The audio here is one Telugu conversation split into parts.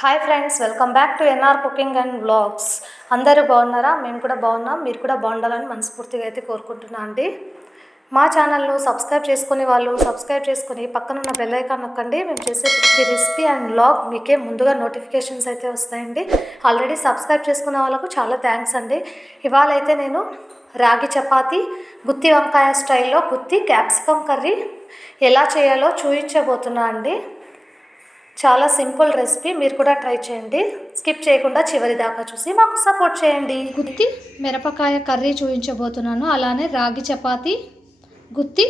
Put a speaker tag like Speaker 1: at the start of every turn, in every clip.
Speaker 1: Hi friends welcome back to NR cooking and vlogs అందరూ బాగున్నారా? మేము కూడా బాగున్నాం. మీరు కూడా బాగుండాలని మనస్ఫూర్తిగా అయితే కోరుకుంటున్నా అండి. మా ఛానల్ను సబ్స్క్రైబ్ చేసుకునే వాళ్ళు సబ్స్క్రైబ్ చేసుకుని పక్కన ఉన్న బెల్ ఐకాన్ నొక్కండి. మేము చేసే ప్రతి రెసిపీ అండ్ బ్లాగ్ మీకే ముందుగా నోటిఫికేషన్స్ అయితే వస్తాయండి. ఆల్రెడీ సబ్స్క్రైబ్ చేసుకున్న వాళ్ళకు చాలా థ్యాంక్స్ అండి. ఇవాళ అయితే నేను రాగి చపాతి గుత్తి వంకాయ స్టైల్లో గుత్తి క్యాప్సికమ్ కర్రీ ఎలా చేయాలో చూపించబోతున్నా అండి. చాలా సింపుల్ రెసిపీ. మీరు కూడా ట్రై చేయండి. స్కిప్ చేయకుండా చివరి దాకా చూసి మాకు సపోర్ట్ చేయండి. గుత్తి మిరపకాయ కర్రీ చూపించబోతున్నాను. అలానే రాగి చపాతి గుత్తి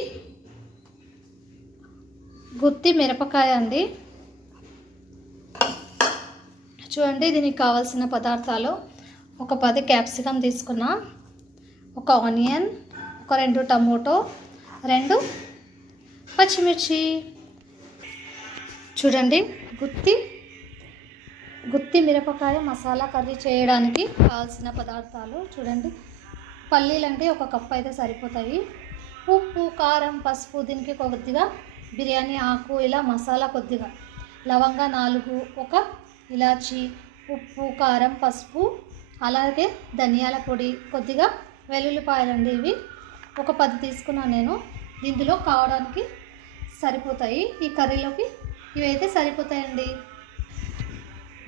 Speaker 1: గుత్తి మిరపకాయ అండి. చూడండి దీనికి కావాల్సిన పదార్థాలు. ఒక పది క్యాప్సికమ్ తీసుకున్నా. ఒక ఆనియన్ ఒక రెండు టమోటో రెండు పచ్చిమిర్చి. చూడండి గుత్తి గుత్తి మిరపకాయ మసాలా కర్రీ చేయడానికి కావాల్సిన పదార్థాలు చూడండి. పల్లీలు అంటే ఒక కప్పు అయితే సరిపోతాయి. ఉప్పు కారం పసుపు దీనికి కొద్దిగా బిర్యానీ ఆకు ఇలా మసాలా కొద్దిగా. లవంగా నాలుగు ఒక ఇలాచి ఉప్పు కారం పసుపు అలాగే ధనియాల పొడి కొద్దిగా వెల్లుల్లిపాయలండి ఇవి. ఒక పది తీసుకున్నాను నేను. ఇందులో కావడానికి సరిపోతాయి. ఈ కర్రీలోకి ఇవైతే సరిపోతాయండి.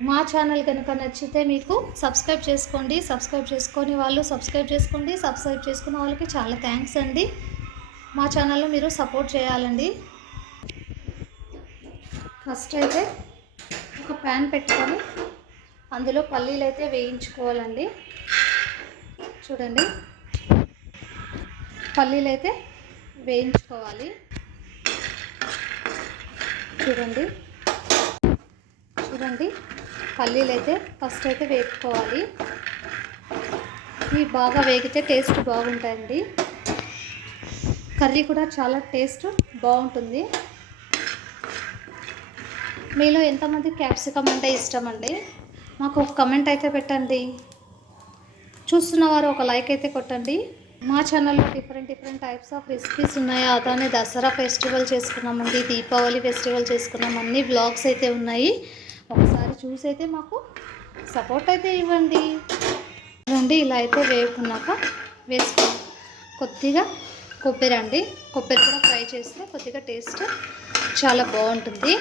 Speaker 1: మా ఛానల్ కనుక నచ్చితే మీకు సబ్స్క్రైబ్ చేసుకోండి సబ్స్క్రైబ్ చేసుకొని వాళ్ళు సబ్స్క్రైబ్ చేసుకోండి సబ్స్క్రైబ్ చేసుకున్న వాళ్ళకి చాలా థ్యాంక్స్ అండి. మా ఛానల్లో మీరు సపోర్ట్ చేయాలండి. ఫస్ట్ అయితే ఒక ప్యాన్ పెట్టుకొని అందులో పల్లీలు అయితే వేయించుకోవాలండి. చూడండి. పల్లీలు అయితే వేయించుకోవాలి. చూడండి. చూడండి. పల్లీలు అయితే ఫస్ట్ అయితే వేపుకోవాలి. ఇవి బాగా వేగితే టేస్ట్ బాగుంటాయండి. కర్రీ కూడా చాలా టేస్ట్ బాగుంటుంది. మీలో ఎంతమంది క్యాప్సికమ్ అంటే ఇష్టం అండి మాకు ఒక కమెంట్ అయితే పెట్టండి. చూస్తున్న వారు ఒక లైక్ అయితే కొట్టండి. మా ఛానల్లో different different types of recipes ఉన్నాయి? అలానే దసరా ఫెస్టివల్ చేసుకున్నామండి దీపావళి ఫెస్టివల్ చేసుకున్నాం అన్ని బ్లాగ్స్ అయితే ఉన్నాయి. ఒకసారి చూసి అయితే మాకు సపోర్ట్ అయితే ఇవ్వండి. రండి ఇలా అయితే వేపుకున్నాక వేసుకున్నాం. కొద్దిగా కొబ్బరి అండి. కొబ్బరి కూడా ఫ్రై చేస్తే కొద్దిగా టేస్ట్ చాలా బాగుంటుంది.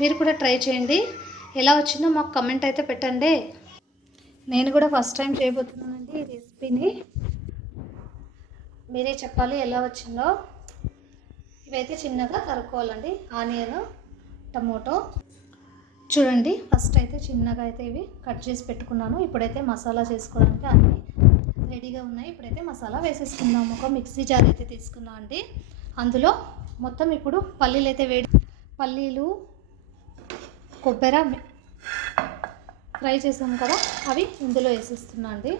Speaker 1: మీరు కూడా ట్రై చేయండి. ఎలా వచ్చిందో మాకు కమెంట్ అయితే పెట్టండి. నేను కూడా ఫస్ట్ టైం చేయబోతున్నానండి. ఈ రెసిపీని మీరే చెప్పాలి ఎలా వచ్చిందో. ఇవైతే చిన్నగా తరుక్కోవాలండి ఆనియన్ టమోటో. చూడండి ఫస్ట్ అయితే చిన్నగా అయితే ఇవి కట్ చేసి పెట్టుకున్నాను. ఇప్పుడైతే మసాలా చేసుకోవడానికి అన్నీ రెడీగా ఉన్నాయి. ఇప్పుడైతే మసాలా వేసేసుకుందాము. ఒక మిక్సీ జార్ అయితే తీసుకున్నాం అండి. అందులో మొత్తం ఇప్పుడు పల్లీలు అయితే వేడి పల్లీలు కొబ్బరి ఫ్రై చేసాం కదా అవి ఇందులో వేసేస్తున్నా అండి.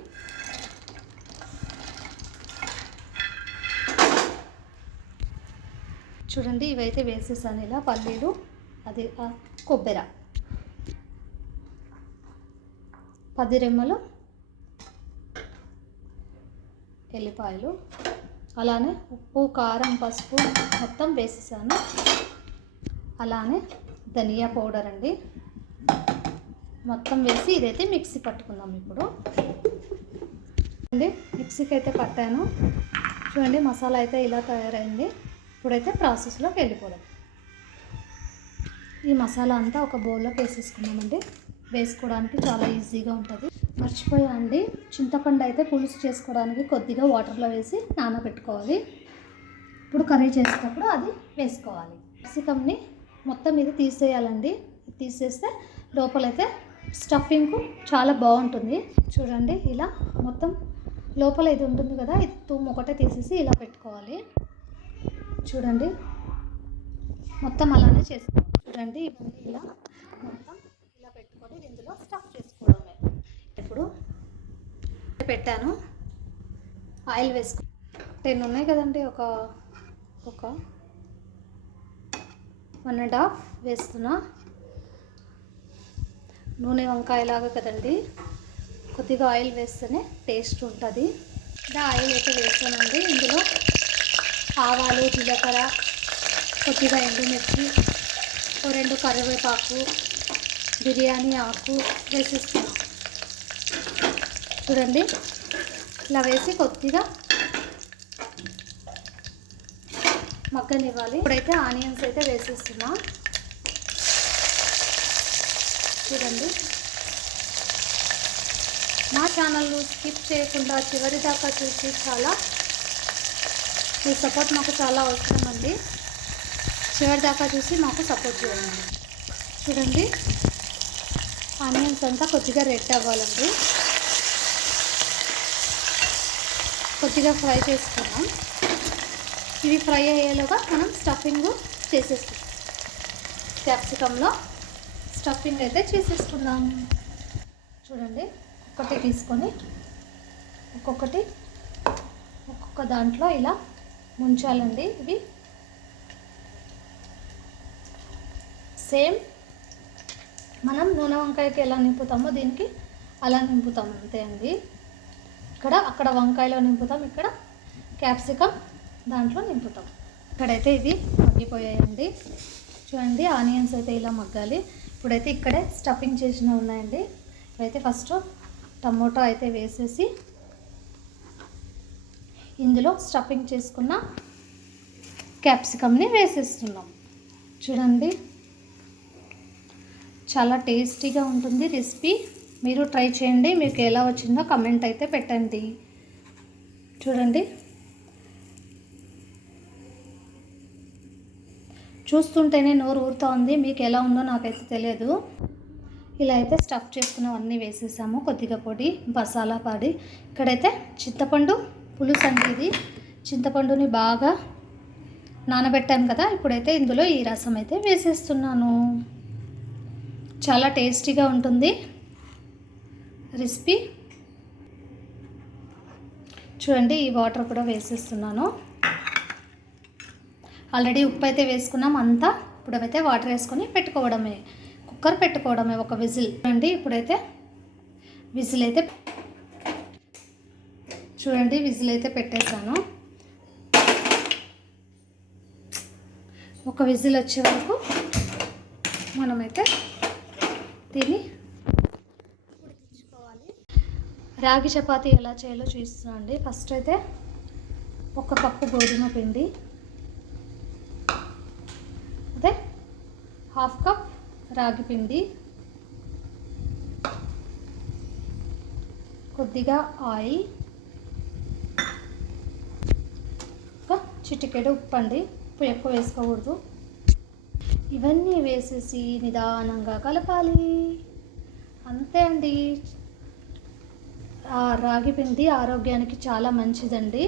Speaker 1: చూడండి ఇవైతే వేసేసాను ఇలా పల్లీలు అది కొబ్బరి. పది రెమ్మలు ఎల్లిపాయలు. అలానే ఉప్పు కారం పసుపు మొత్తం వేసేసాను. అలానే ధనియా పౌడర్ అండి. మొత్తం వేసి ఇదైతే మిక్సీ పట్టుకుందాం ఇప్పుడు. అండి మిక్సీకి అయితే పట్టాను. చూడండి మసాలా అయితే ఇలా తయారైంది. ఇప్పుడైతే ప్రాసెస్లోకి వెళ్ళిపోదాం. ఈ మసాలా అంతా ఒక బౌల్లోకి వేసేసుకున్నామండి వేసుకోవడానికి చాలా ఈజీగా ఉంటుంది. మర్చిపోయా అండి చింతపండు అయితే పులుసు చేసుకోవడానికి కొద్దిగా వాటర్లో వేసి నానబెట్టుకోవాలి. ఇప్పుడు కర్రీ చేసేటప్పుడు అది వేసుకోవాలి. క్యాప్సికమ్ని మొత్తం ఇది తీసేయాలండి. తీసేస్తే లోపలైతే స్టఫింగ్ చాలా బాగుంటుంది. చూడండి ఇలా మొత్తం లోపల ఇది ఉంటుంది కదా ఇది తుమ్ము ఒకటే తీసేసి ఇలా పెట్టుకోవాలి. చూడండి. మొత్తం అలానే చేసుకోవాలి. చూడండి ఇవన్నీ ఇలా మొత్తం ఇలా పెట్టుకొని ఇందులో స్టఫ్ చేసుకోవడమే ఇప్పుడు పెట్టాను. ఆయిల్ వేసుకో టెన్ ఉన్నాయి కదండి ఒక ఒక వన్ అండ్ హాఫ్ వేస్తున్నా. నూనె వంకాయలాగా కదండి. కొద్దిగా ఆయిల్ వేస్తేనే టేస్ట్ ఉంటుంది. ఇలా ఆయిల్ అయితే వేస్తానండి ఇందులో ఆవాలు జీలకర్ర కొద్దిగా ఎండుమిర్చి ఓ రెండు కరివేపాకు బిర్యానీ ఆకు వేసేస్తున్నాం. చూడండి ఇలా వేసి కొద్దిగా మగ్గనివ్వాలి. ఇప్పుడైతే ఆనియన్స్ అయితే వేసేస్తున్నా. చూడండి. మా ఛానల్ను స్కిప్ చేయకుండా చివరి దాకా చూసి చాలా మీ సపోర్ట్ మాకు చాలా అవసరం అండి చివరి దాకా చూసి మాకు సపోర్ట్ చేయండి. చూడండి. ఆనియన్స్ అంతా కొద్దిగా రెడ్ అవ్వాలండి. కొద్దిగా ఫ్రై చేసుకున్నాం ఇవి ఫ్రై అయ్యేలోగా మనం స్టఫింగ్ చేసేసుకుందాం. క్యాప్సికంలో స్టఫింగ్ అయితే చేసేసుకుందాం. చూడండి. ఒకటి తీసుకొని ఒక్కొక్కటి ఒక్కొక్క దాంట్లో ఇలా ముంచాలండి ఇవి. సేమ్ మనం నూనె వంకాయకి ఎలా నింపుతామో దీనికి అలా నింపుతాం అంతే అండి. ఇక్కడ అక్కడ వంకాయలో నింపుతాం ఇక్కడ క్యాప్సికమ్ దాంట్లో నింపుతాం. ఇక్కడైతే ఇవి మగ్గిపోయాయండి. చూడండి ఆనియన్స్ అయితే ఇలా మగ్గాలి. ఇప్పుడైతే ఇక్కడే స్టఫింగ్ చేసినవి ఉన్నాయండి. ఇప్పుడైతే ఫస్ట్ టమోటా అయితే వేసేసి ఇందులో స్టఫింగ్ చేసుకున్న క్యాప్సికమ్ని వేసేస్తున్నాం. చూడండి. చాలా టేస్టీగా ఉంటుంది రెసిపీ. మీరు ట్రై చేయండి. మీకు ఎలా వచ్చిందో కమెంట్ అయితే పెట్టండి. చూడండి. చూస్తుంటేనే నోరు ఊరుతూ ఉంది మీకు ఎలా ఉందో నాకైతే తెలియదు. ఇలా అయితే స్టఫ్ చేసుకున్నవన్నీ వేసేసాము. కొద్దిగా పొడి మసాలా పొడి. ఇక్కడైతే చింతపండు పులుసు అండి ఇది చింతపండుని బాగా నానబెట్టాను కదా ఇప్పుడైతే ఇందులో ఈ రసం అయితే వేసేస్తున్నాను. చాలా టేస్టీగా ఉంటుంది రెసిపీ. చూడండి ఈ వాటర్ కూడా వేసేస్తున్నాను. ఆల్రెడీ ఉప్పు అయితే వేసుకున్నాం అంతా ఇప్పుడైతే వాటర్ వేసుకొని పెట్టుకోవడమే. కుక్కర్ పెట్టుకోవడమే ఒక విజిల్. చూడండి ఇప్పుడైతే విజిల్ అయితే చూడండి విజిల్ అయితే పెట్టేశాను. ఒక విజిల్ వచ్చే వరకు మనమైతే దీన్ని ఉడికించుకోవాలి. రాగి చపాతీ ఎలా చేయాలో చూస్తున్నాను అండి ఫస్ట్ అయితే ఒక కప్పు గోధుమ పిండి అదే హాఫ్ కప్ రాగి పిండి కొద్దిగా ఆయిల్ ఒక చిటికెడు ఉప్పు అండి ఉప్పు ఎక్కువ వేసుకోకూడదు. ఇవన్నీ వేసేసి నిదానంగా కలపాలి. అంతే అండి. ఆ రాగి పిండి ఆరోగ్యానికి చాలా మంచిదండి.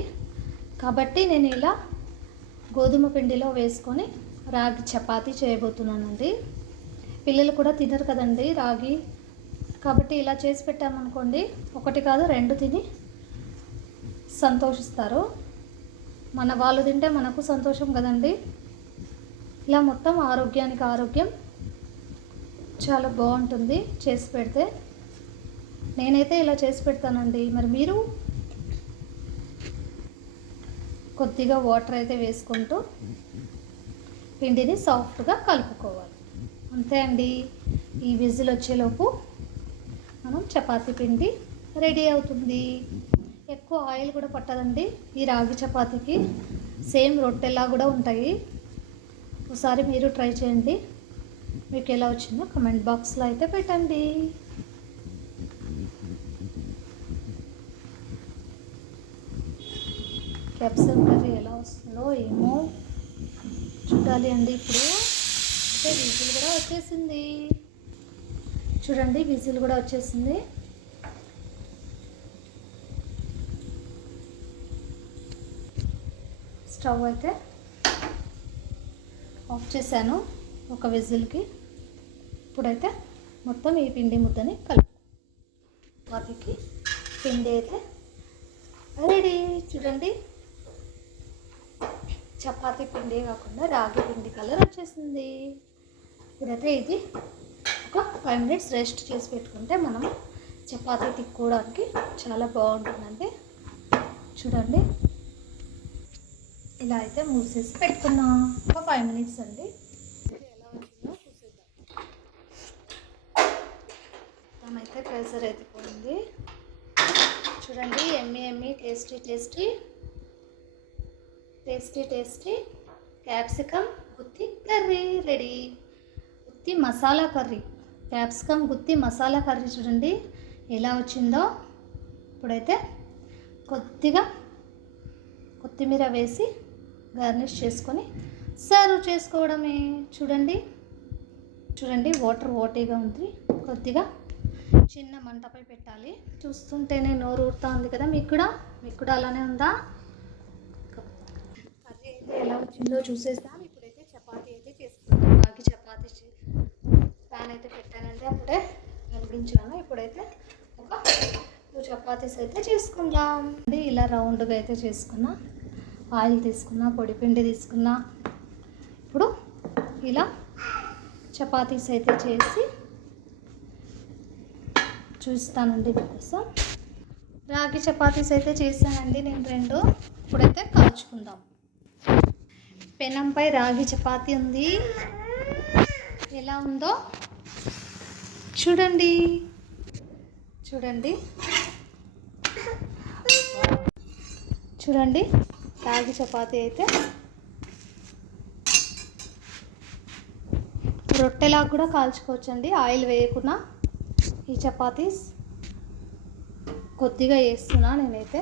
Speaker 1: కాబట్టి నేను ఇలా గోధుమ పిండిలో వేసుకొని రాగి చపాతీ చేయబోతున్నానండి. పిల్లలు కూడా తినరు కదండి రాగి. కాబట్టి ఇలా చేసి పెట్టామనుకోండి ఒకటి కాదు రెండు తిని సంతోషిస్తారు. మన వాళ్ళు తింటే మనకు సంతోషం కదండి? ఇలా మొత్తం ఆరోగ్యానికి ఆరోగ్యం చాలా బాగుంటుంది చేసి పెడితే. నేనైతే ఇలా చేసి పెడతానండి. మరి మీరు? కొద్దిగా వాటర్ అయితే వేసుకుంటూ పిండిని సాఫ్ట్గా కలుపుకోవాలి. అంతే అండి. ఈ విజిల్ వచ్చేలోపు మనం చపాతీ పిండి రెడీ అవుతుంది. ఎక్కువ ఆయిల్ కూడా పట్టదండి ఈ రాగి చపాతీకి. సేమ్ రొట్టెలా కూడా ఉంటాయి. ఒకసారి మీరు ట్రై చేయండి. మీకు ఎలా వచ్చిందో కమెంట్ బాక్స్లో అయితే పెట్టండి. క్యాప్సికమ్ కర్రీ ఎలా వస్తుందో ఏమో చూడాలి అండి ఇప్పుడు. అంటే విజిల్ కూడా వచ్చేసింది. చూడండి విజిల్ కూడా వచ్చేసింది. స్టవ్ అయితే ఆఫ్ చేశాను ఒక విజిల్కి. ఇప్పుడైతే మొత్తం ఈ పిండి ముద్దని కలుపు వాటికి పిండి అయితే రెడీ. చూడండి. చపాతీ పిండి కాకుండా రాగి పిండి కలర్ వచ్చేసింది. ఇప్పుడైతే ఇది ఒక ఫైవ్ మినిట్స్ రెస్ట్ చేసి పెట్టుకుంటే మనం చపాతీ తిక్కోవడానికి చాలా బాగుంటుందండి. చూడండి. ఇలా అయితే మూసేసి పెట్టుకున్నా ఒక ఫైవ్ మినిట్స్ అండి. ఎలా వచ్చిందో చూసేద్దాం అయితే ప్రెషర్ అయితే పోయింది. చూడండి ఎమ్మి ఎమ్మి tasty tasty tasty tasty capsicum గుత్తి కర్రీ రెడీ. గుత్తి మసాలా కర్రీ. క్యాప్సికమ్ గుత్తి మసాలా కర్రీ చూడండి ఎలా వచ్చిందో. ఇప్పుడైతే కొద్దిగా కొత్తిమీర వేసి గార్నిష్ చేసుకొని సర్వ్ చేసుకోవడమే. చూడండి. చూడండి వాటర్ ఓటీగా ఉంది. కొద్దిగా చిన్న మంటపై పెట్టాలి. చూస్తుంటేనే నోరు ఊరుతా ఉంది కదా మీకు కూడా? మీకు కూడా అలానే ఉందా? కర్రీ అయితే ఎలా వచ్చిందో చూసేస్తాం ఇప్పుడైతే చపాతీ అయితే చేసుకుంటాం బాకి చపాతీ ప్యాన్ అయితే పెట్టానండి. అప్పుడే వెలిగించాను ఇప్పుడైతే ఒక టూ చపాతీస్ అయితే చేసుకుందాం. ఇలా రౌండ్గా అయితే చేసుకున్నా. ఆయిల్ తీసుకున్నా పొడిపిండి తీసుకున్నా. ఇప్పుడు ఇలా చపాతీస్ అయితే చేసి చూస్తానండి మీకోసం. రాగి చపాతీస్ అయితే చేశానండి నేను రెండు. ఇప్పుడైతే కాల్చుకుందాం. పెనంపై రాగి చపాతీ ఉంది. ఎలా ఉందో చూడండి. చూడండి. చూడండి. రాగి చపాతీ అయితే రొట్టెలా కూడా కాల్చుకోవచ్చండి. ఆయిల్ వేయకుండా ఈ చపాతీస్ కొద్దిగా వేస్తున్నా నేనైతే.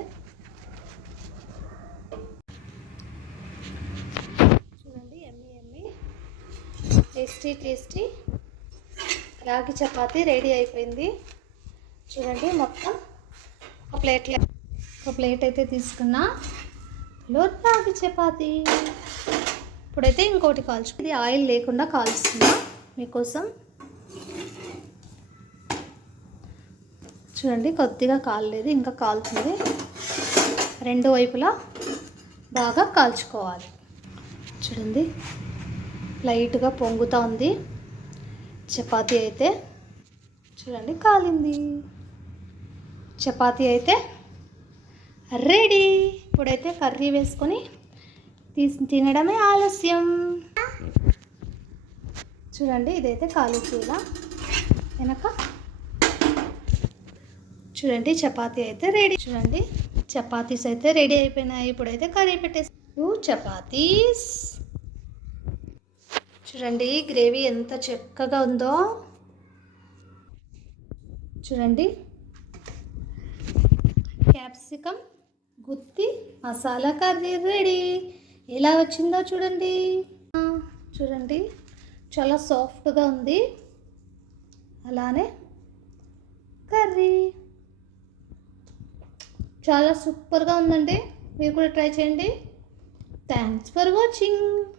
Speaker 1: చూడండి ఎమ్మి ఎమ్మి. Tasty tasty. రాగి చపాతీ రెడీ అయిపోయింది. చూడండి మొత్తం ఒక ప్లేట్లో ఒక ప్లేట్ అయితే తీసుకున్నా. లో చపాతి. చపాతీ ఇప్పుడైతే ఇంకోటి కాల్చు ఇది ఆయిల్ లేకుండా కాల్చుతున్నా మీకోసం. చూడండి కొద్దిగా కాలలేదు ఇంకా కాలుతుంది. రెండు వైపులా బాగా కాల్చుకోవాలి. చూడండి లైట్గా పొంగుతూ ఉంది. చపాతీ అయితే చూడండి కాలింది. చపాతీ అయితే రెడీ. ఇప్పుడైతే కర్రీ వేసుకొని తీసి తినడమే ఆలస్యం. చూడండి ఇదైతే కాలుతీల వెనక. చూడండి చపాతీ అయితే రెడీ. చూడండి చపాతీస్ అయితే రెడీ అయిపోయినాయి. ఇప్పుడైతే కర్రీ పెట్టేసి చపాతీస్. చూడండి గ్రేవీ ఎంత చక్కగా ఉందో. చూడండి. క్యాప్సికమ్. గుత్తి మసాలా కర్రీ రెడీ ఎలా వచ్చిందో చూడండి. చూడండి. చాలా సాఫ్ట్గా ఉంది. అలానే కర్రీ. చాలా సూపర్గా ఉందండి. మీరు కూడా ట్రై చేయండి. Thanks for watching